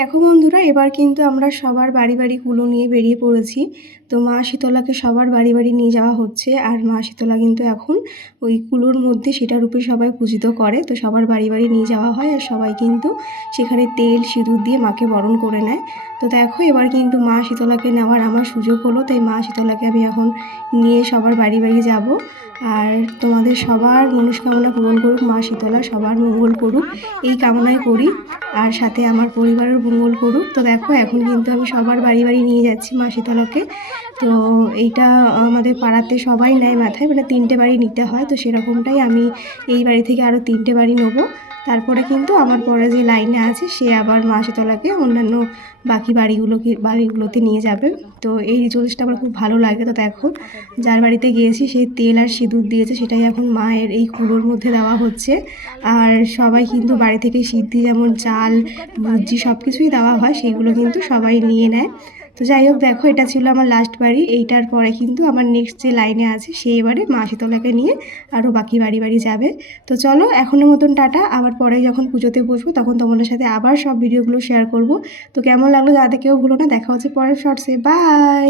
দেখো বন্ধুরা, এবার কিন্তু আমরা সবার বাড়ি বাড়ি কুলো নিয়ে বেরিয়ে পড়েছি। তো মা শীতলাকে সবার বাড়ি বাড়ি নিয়ে যাওয়া হচ্ছে। আর মা শীতলা কিন্তু এখন ওই কুলোর মধ্যে সেটা রূপে সবাই পূজিত করে। তো সবার বাড়ি বাড়ি নিয়ে যাওয়া হয় আর সবাই কিন্তু সেখানে তেল সিঁদুর দিয়ে মাকে বরণ করে নেয়। তো দেখো, এবার কিন্তু মা শীতলাকে নেওয়ার আমার সুযোগ হলো। তাই মা শীতলাকে আমি এখন নিয়ে সবার বাড়ি বাড়ি যাব। আর তোমাদের সবার মনস্কামনা পূরণ করুক মা শীতলা, সবার মঙ্গল করুক এই কামনাই করি। আর সাথে আমার পরিবারের মঙ্গল করুক। তো দেখো, এখন কিন্তু আমি সবার বাড়ি বাড়ি নিয়ে যাচ্ছি মা শীতলাকে। তো এইটা আমাদের পাড়াতে সবাই নেয় মাথায়, মানে 3টে বাড়ি নিতে হয়। তো সেরকমটাই আমি এই বাড়ি থেকে আরও 3টে বাড়ি নেবো। তারপরে কিন্তু আমার পরে যে লাইনে আছে সে আবার মা শীতলাকে অন্যান্য বাকি বাড়িগুলোতে নিয়ে যাবে। তো এই রিচুয়ালসটা আমার খুব ভালো লাগে। তো দেখো, যার বাড়িতে গিয়েছি সে তেল আর সিঁদুর দিয়েছে, সেটাই এখন মায়ের এই কুলোর মধ্যে দেওয়া হচ্ছে। আর সবাই কিন্তু বাড়ি থেকে সিদ্ধি যেমন চাল ভুজি সব কিছুই দেওয়া হয়, সেগুলো কিন্তু সবাই নিয়ে নেয়। তো যাই হোক, দেখো এটা ছিল আমার লাস্ট বাড়ি। এইটার পরে কিন্তু আমার নেক্সট যে লাইনে আছে সেই এবারে মা শীতলাকে নিয়ে আরও বাকি বাড়ি বাড়ি যাবে। তো চলো, এখনের মতন টাটা। আবার পরে যখন পুজোতে বসবো তখন তোমাদের সাথে আবার সব ভিডিওগুলো শেয়ার করব। তো কেমন লাগলো জানাতে কেউ ভুলো না। দেখা হচ্ছে পরের শর্টসে। বাই।